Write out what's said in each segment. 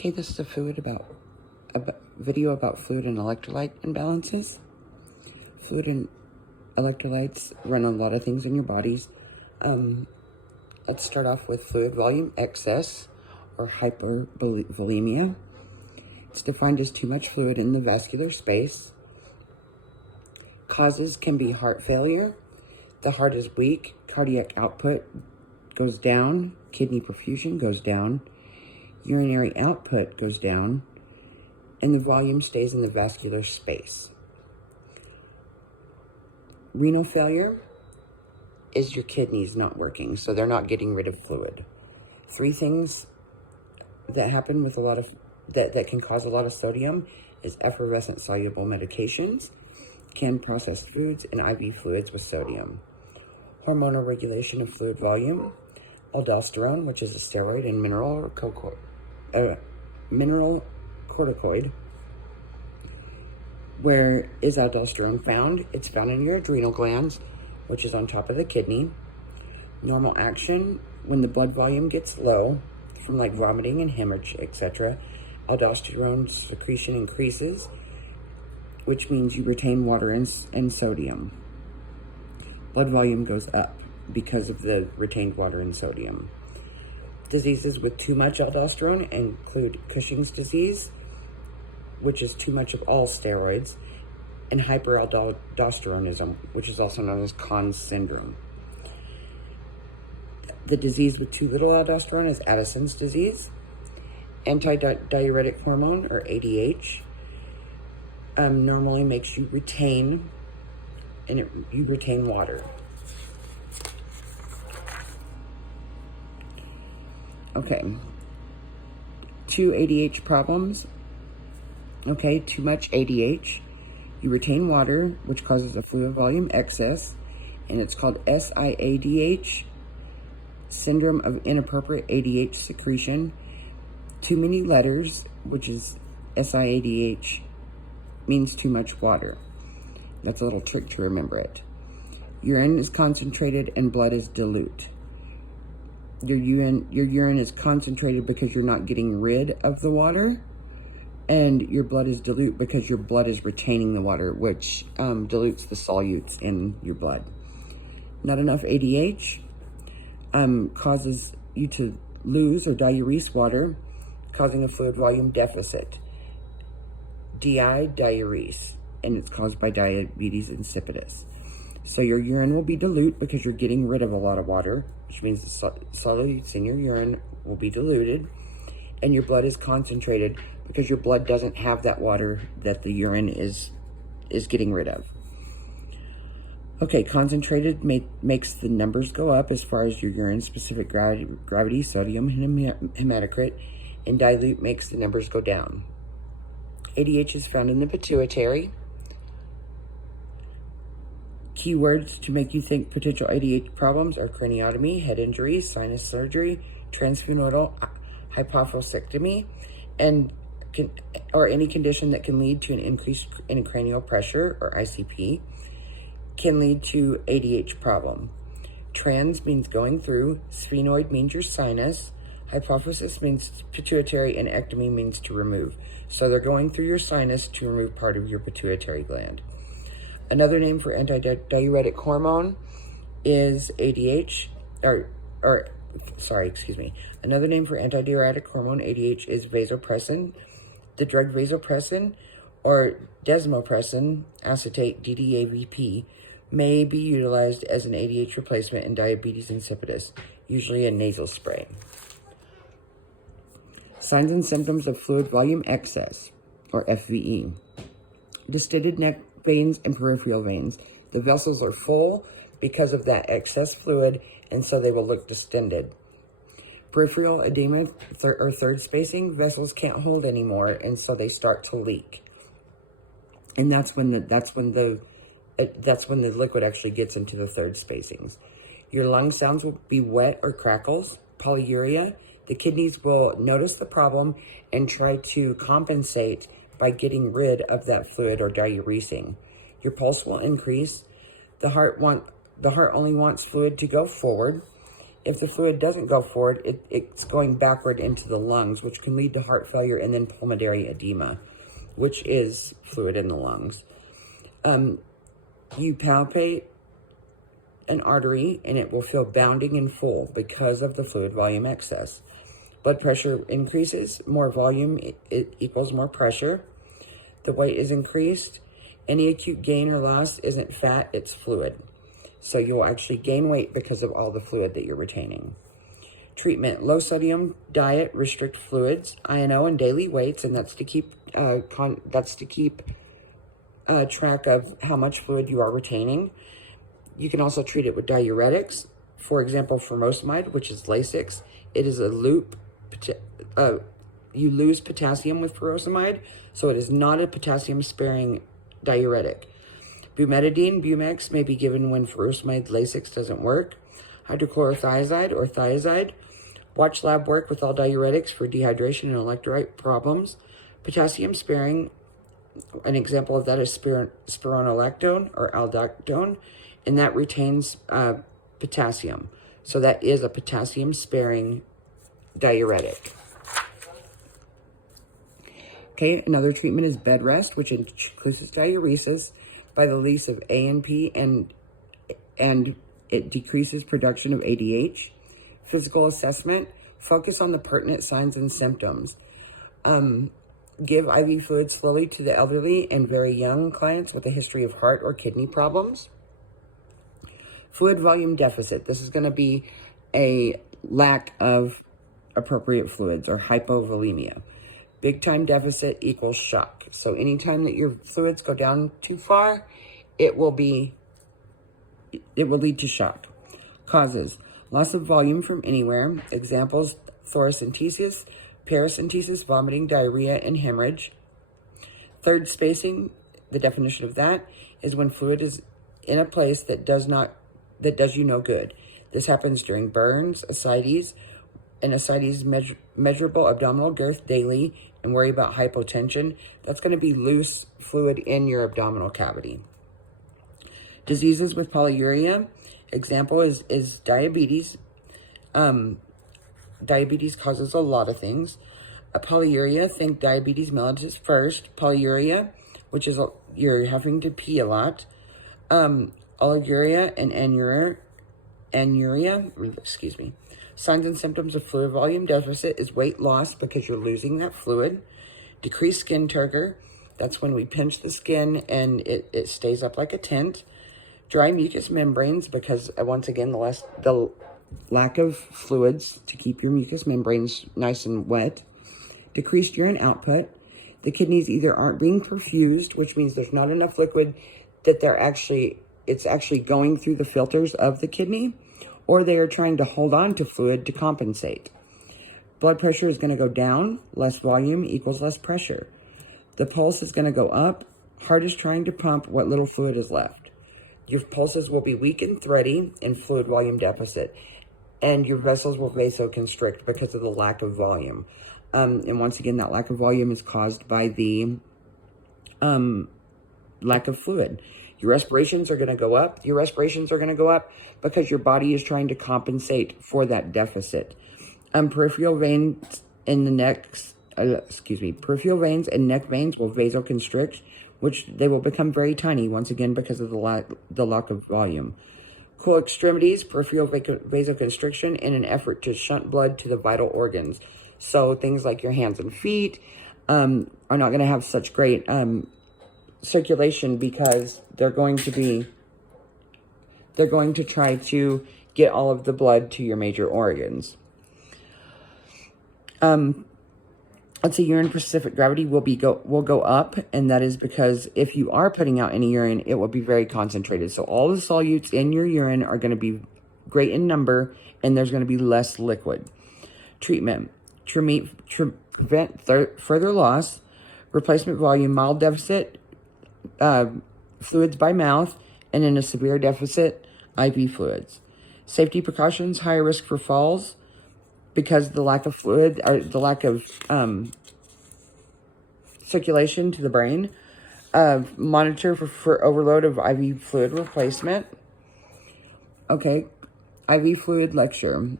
Okay, this is a video about fluid and electrolyte imbalances. Fluid and electrolytes run a lot of things in your bodies. Let's start off with fluid volume excess or hypervolemia. It's defined as too much fluid in the vascular space. Causes can be heart failure. The heart is weak. Cardiac output goes down. Kidney perfusion goes down. Urinary output goes down. And the volume stays in the vascular space. Renal failure is your kidneys not working, so they're not getting rid of fluid. 3 things that happen with that can cause a lot of sodium is effervescent soluble medications, canned processed foods, and IV fluids with sodium. Hormonal regulation of fluid volume, aldosterone, which is a steroid, and mineral corticoid. Where is aldosterone found? It's found in your adrenal glands, which is on top of the kidney. Normal action, when the blood volume gets low, from like vomiting and hemorrhage, etc., aldosterone secretion increases, which means you retain water and sodium. Blood volume goes up because of the retained water and sodium. Diseases with too much aldosterone include Cushing's disease, which is too much of all steroids, and hyperaldosteronism, which is also known as Conn's syndrome. The disease with too little aldosterone is Addison's disease. Antidiuretic hormone, or ADH, normally makes you retain water. Okay, 2 ADH problems. Okay, too much ADH. You retain water, which causes a fluid volume excess, and it's called SIADH, syndrome of inappropriate ADH secretion. Too many letters, which is SIADH, means too much water. That's a little trick to remember it. Urine is concentrated and blood is dilute. Your urine is concentrated because you're not getting rid of the water, and your blood is dilute because your blood is retaining the water, which dilutes the solutes in your blood. Not enough ADH causes you to lose or diurese water, causing a fluid volume deficit. DI, diurese, and it's caused by diabetes insipidus. So your urine will be dilute because you're getting rid of a lot of water, which means the solutes in your urine will be diluted, and your blood is concentrated because your blood doesn't have that water that the urine is getting rid of. Okay, concentrated makes the numbers go up as far as your urine specific gravity, sodium, and hematocrit, and dilute makes the numbers go down. ADH is found in the pituitary. Keywords to make you think potential ADH problems are craniotomy, head injury, sinus surgery, transfenodal hypophosectomy, or any condition that can lead to an increase in cranial pressure, or ICP, can lead to ADH problem. Trans means going through, sphenoid means your sinus, hypophysis means pituitary, and ectomy means to remove. So they're going through your sinus to remove part of your pituitary gland. Another name for antidiuretic hormone is ADH, Another name for antidiuretic hormone, ADH, is vasopressin. The drug vasopressin, or desmopressin acetate, DDAVP, may be utilized as an ADH replacement in diabetes insipidus, usually a nasal spray. Signs and symptoms of fluid volume excess, or FVE. Distended neck veins and peripheral veins. The vessels are full because of that excess fluid, and so they will look distended. Peripheral edema or third spacing, vessels can't hold anymore, and so they start to leak. And that's when the liquid actually gets into the third spacings. Your lung sounds will be wet or crackles. Polyuria. The kidneys will notice the problem and try to compensate by getting rid of that fluid or diuresing. Your pulse will increase. The heart only wants fluid to go forward, If the fluid doesn't go forward, it's going backward into the lungs, which can lead to heart failure and then pulmonary edema, which is fluid in the lungs. You palpate an artery and it will feel bounding and full because of the fluid volume excess. Blood pressure increases, more volume it equals more pressure. The weight is increased. Any acute gain or loss isn't fat, it's fluid. So you'll actually gain weight because of all the fluid that you're retaining. Treatment: low sodium diet, restrict fluids, INO, and daily weights, and that's to keep track of how much fluid you are retaining. You can also treat it with diuretics. For example, furosemide, which is Lasix. It is a loop. You lose potassium with furosemide, so it is not a potassium-sparing diuretic. Bumetidine, Bumex, may be given when furosemide Lasix doesn't work. Hydrochlorothiazide or thiazide. Watch lab work with all diuretics for dehydration and electrolyte problems. Potassium sparing, an example of that is spironolactone or aldactone, and that retains potassium. So that is a potassium sparing diuretic. Okay, another treatment is bed rest, which increases diuresis by the release of ANP and it decreases production of ADH. Physical assessment: focus on the pertinent signs and symptoms. Give IV fluid slowly to the elderly and very young clients with a history of heart or kidney problems. Fluid volume deficit: this is going to be a lack of appropriate fluids or hypovolemia. Big time deficit equals shock. So anytime that your fluids go down too far, it will lead to shock. Causes: loss of volume from anywhere. Examples: thoracentesis, paracentesis, vomiting, diarrhea, and hemorrhage. Third spacing, the definition of that is when fluid is in a place that does you no good. This happens during burns, ascites, and ascites measurable abdominal girth daily, and worry about hypotension. That's going to be loose fluid in your abdominal cavity. Diseases with polyuria. Example is diabetes. Diabetes causes a lot of things. Polyuria, think diabetes mellitus first. Polyuria, which is you're having to pee a lot. Oliguria and anuria, excuse me. Signs and symptoms of fluid volume deficit is weight loss because you're losing that fluid. Decreased skin turgor, that's when we pinch the skin and it stays up like a tent. Dry mucous membranes, because once again, the lack of fluids to keep your mucous membranes nice and wet. Decreased urine output. The kidneys either aren't being perfused, which means there's not enough liquid that it's actually going through the filters of the kidney, or they are trying to hold on to fluid to compensate. Blood pressure is going to go down. Less volume equals less pressure. The pulse is going to go up. Heart is trying to pump what little fluid is left. Your pulses will be weak and thready in fluid volume deficit, and your vessels will vasoconstrict because of the lack of volume. And once again, that lack of volume is caused by the lack of fluid. Your respirations are going to go up. Your respirations are going to go up because your body is trying to compensate for that deficit. Peripheral veins in the neck, peripheral veins and neck veins will vasoconstrict, which they will become very tiny once again because of the lack of volume. Cool extremities, peripheral vasoconstriction in an effort to shunt blood to the vital organs. So things like your hands and feet are not going to have such great circulation because they're going to try to get all of the blood to your major organs. Let's say urine specific gravity will go up, and that is because if you are putting out any urine, it will be very concentrated. So all the solutes in your urine are going to be great in number, and there's going to be less liquid. Treatment: prevent further loss, replacement volume, mild deficit, fluids by mouth, and in a severe deficit, IV fluids. Safety precautions: higher risk for falls because of the lack of fluid, or the lack of circulation to the brain. Monitor for overload of IV fluid replacement. Okay. IV fluid lecture.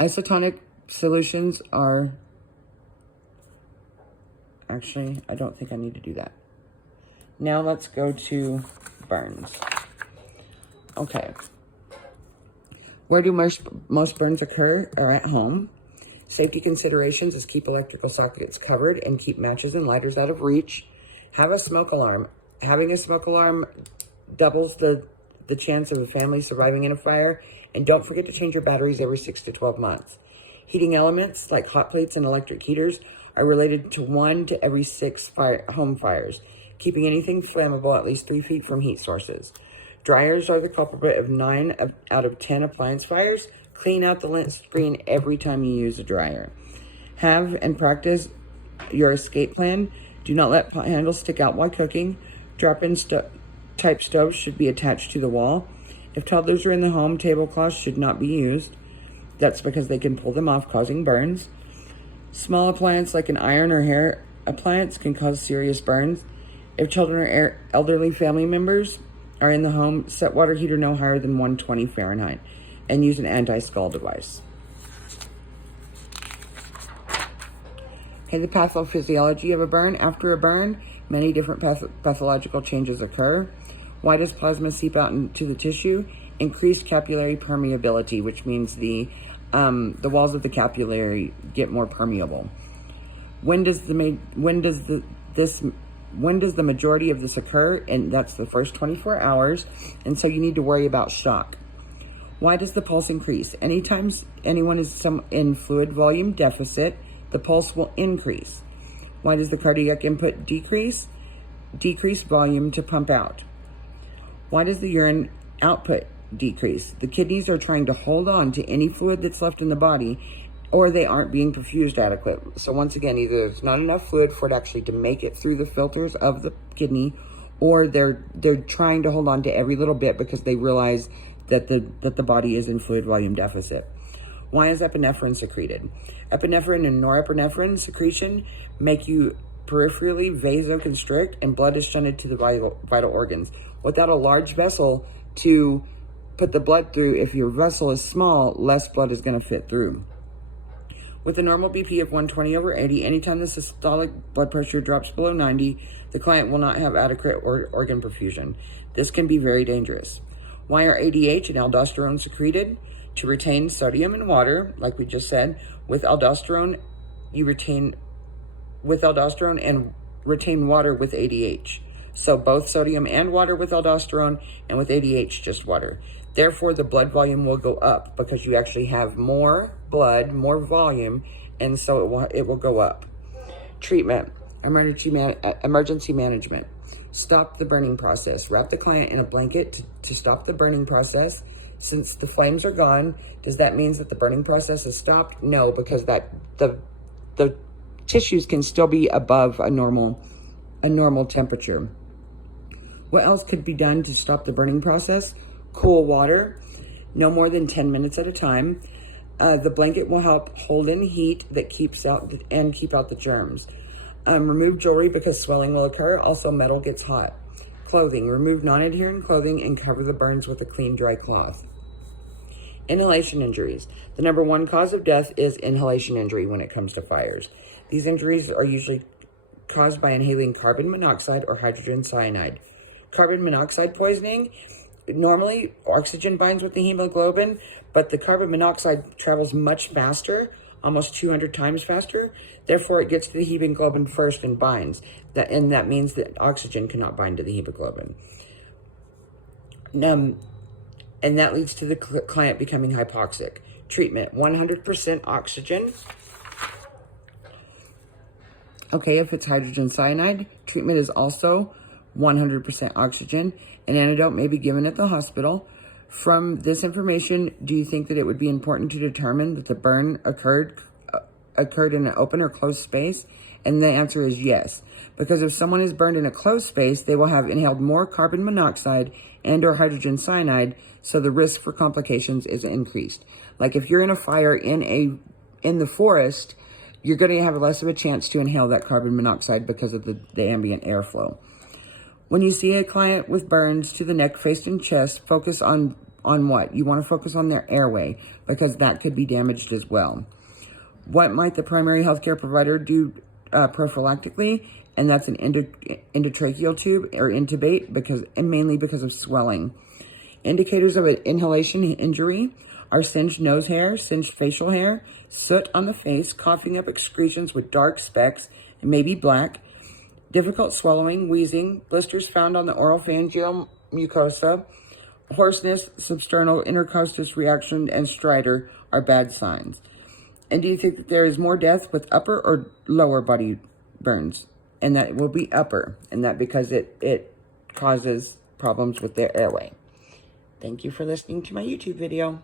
Isotonic solutions are, actually, I don't think I need to do that. Now let's go to burns. Okay. Where do most burns occur are at home. Safety considerations is keep electrical sockets covered and keep matches and lighters out of reach. Have a smoke alarm. Having a smoke alarm doubles the chance of a family surviving in a fire. And don't forget to change your batteries every 6 to 12 months. Heating elements like hot plates and electric heaters are related to 1 to every 6 home fires, keeping anything flammable at least 3 feet from heat sources. Dryers are the culprit of 9 out of 10 appliance fires. Clean out the lint screen every time you use a dryer. Have and practice your escape plan. Do not let pot handles stick out while cooking. Drop-in type stoves should be attached to the wall. If toddlers are in the home, tablecloths should not be used. That's because they can pull them off, causing burns. Small appliance like an iron or hair appliance can cause serious burns. If children or elderly family members are in the home, set water heater no higher than 120 Fahrenheit and use an anti-scald device. Okay, the pathophysiology of a burn. After a burn, many different pathological changes occur. Why does plasma seep out into the tissue? Increased capillary permeability, which means the walls of the capillary get more permeable. When does the majority of this occur? And that's the first 24 hours. And so you need to worry about shock. Why does the pulse increase? Anytime anyone is in fluid volume deficit, the pulse will increase. Why does the cardiac input decrease? Decreased volume to pump out. Why does the urine output decrease? The kidneys are trying to hold on to any fluid that's left in the body, or they aren't being perfused adequately. So once again, either there's not enough fluid for it actually to make it through the filters of the kidney, or they're trying to hold on to every little bit because they realize that the body is in fluid volume deficit. Why is epinephrine secreted? Epinephrine and norepinephrine secretion make you peripherally vasoconstrict, and blood is shunted to the vital organs. Without a large vessel to put the blood through, if your vessel is small, less blood is going to fit through. With a normal BP of 120/80, anytime the systolic blood pressure drops below 90, the client will not have adequate organ perfusion. This can be very dangerous. Why are ADH and aldosterone secreted? To retain sodium and water, like we just said. With aldosterone, you retain and retain water with ADH. So both sodium and water with aldosterone, and with ADH, just water. Therefore, the blood volume will go up because you actually have more blood, more volume, and so it will go up. Treatment, emergency management. Stop the burning process. Wrap the client in a blanket to stop the burning process. Since the flames are gone, does that mean that the burning process is stopped? No, because the tissues can still be above a normal temperature. What else could be done to stop the burning process? Cool water, no more than 10 minutes at a time. The blanket will help hold in heat that keep out the germs. Remove jewelry because swelling will occur. Also, metal gets hot. Clothing, remove non-adherent clothing and cover the burns with a clean, dry cloth. Inhalation injuries. The number one cause of death is inhalation injury when it comes to fires. These injuries are usually caused by inhaling carbon monoxide or hydrogen cyanide. Carbon monoxide poisoning, normally oxygen binds with the hemoglobin, but the carbon monoxide travels much faster, almost 200 times faster. Therefore, it gets to the hemoglobin first and binds. And that means that oxygen cannot bind to the hemoglobin. And that leads to the client becoming hypoxic. Treatment, 100% oxygen. Okay, if it's hydrogen cyanide, treatment is also 100% oxygen. An antidote may be given at the hospital. From this information, do you think that it would be important to determine that the burn occurred in an open or closed space? And the answer is yes. Because if someone is burned in a closed space, they will have inhaled more carbon monoxide and or hydrogen cyanide, so the risk for complications is increased. Like if you're in a fire in the forest, you're going to have less of a chance to inhale that carbon monoxide because of the ambient airflow. When you see a client with burns to the neck, face, and chest, focus on on what? You want to focus on their airway because that could be damaged as well. What might the primary healthcare provider do prophylactically? And that's an endotracheal tube or intubate, and mainly because of swelling. Indicators of an inhalation injury are singed nose hair, singed facial hair, soot on the face, coughing up excretions with dark specks, and maybe black, difficult swallowing, wheezing, blisters found on the oropharyngeal mucosa, hoarseness, substernal intercostis reaction, and stridor are bad signs. And do you think that there is more death with upper or lower body burns? And that will be upper, and that because it causes problems with their airway. Thank you for listening to my YouTube video.